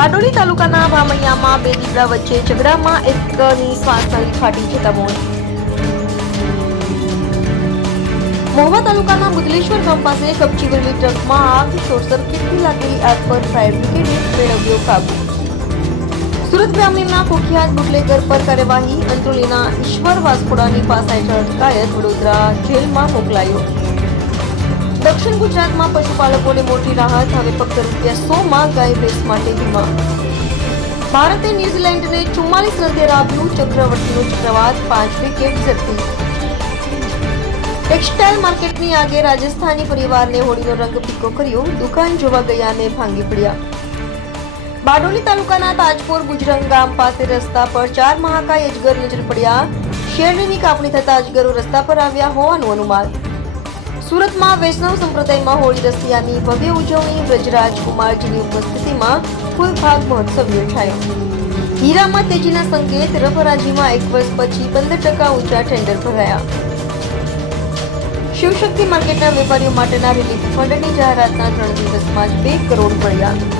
બારડોલી તાલુકાના ભામૈયામાં બે દીપડા વચ્ચે ઝઘડામાં એકની શ્વાસ નળી ફાટી જતા મોત. મહુવા તાલુકાના બુદલેશ્વર ગામ પાસે કપચી ભરેલી ટ્રકમાં આગ શોર્ટ સર્કિટથી લાગેલી આગ પર ફાયર બ્રિગેડે મેળવ્યો કાબુ સુરત ગ્રામીણના કુખ્યાત બુટલેગર પર કાર્યવાહી અંત્રોલીના ઈશ્વર વાસ્કોડાની પાસે અટકાયત વડોદરા જેલમાં મોકલાયો. દક્ષિણ ગુજરાતમાં પશુપાલકોને મોટી રાહત, હવે ફક્ત રૂપિયા સોમાં ગાય ભેંસ માટે વીમા. ભારતે ન્યુઝીલેન્ડને ચુમ્માલીસ રને હરાવ્યું ચક્રવર્તીનો ચક્રવાત પાંચ વિકેટ ઝડપી. ટેક્સટાઇલ માર્કેટની આગે રાજસ્થાની પરિવારને હોળીનો રંગ પીકો કર્યો, દુકાન જોવા ગયા ને ભાંગી પડ્યા. બારડોલી તાલુકાના તાજપુર ગુજરંગ ગામ પાસે રસ્તા પર ચાર મહાકાય અજગર નજર પડ્યા. શેરડીની કાપણી થતા અજગરો રસ્તા પર આવ્યા હોવાનું અનુમાન. સુરતમાં વૈષ્ણવ સંપ્રદાયમાં હોળી રસિયાની ભવ્ય ઉજવણી બ્રજરાજ કુમારજીની ઉપસ્થિતિમાં ફૂલ ભાગ મહોત્સવ યોજાયો. હીરામાં તેજીના સંકેત, રફરાજીમાં એક વર્ષ પછી પંદર ટકા ઊંચા ટેન્ડર ભરાયા. શિવશક્તિ માર્કેટના વેપારીઓ માટેના રિલીફ ફંડની જાહેરાતના ત્રણ દિવસમાં જ બે કરોડ મળ્યા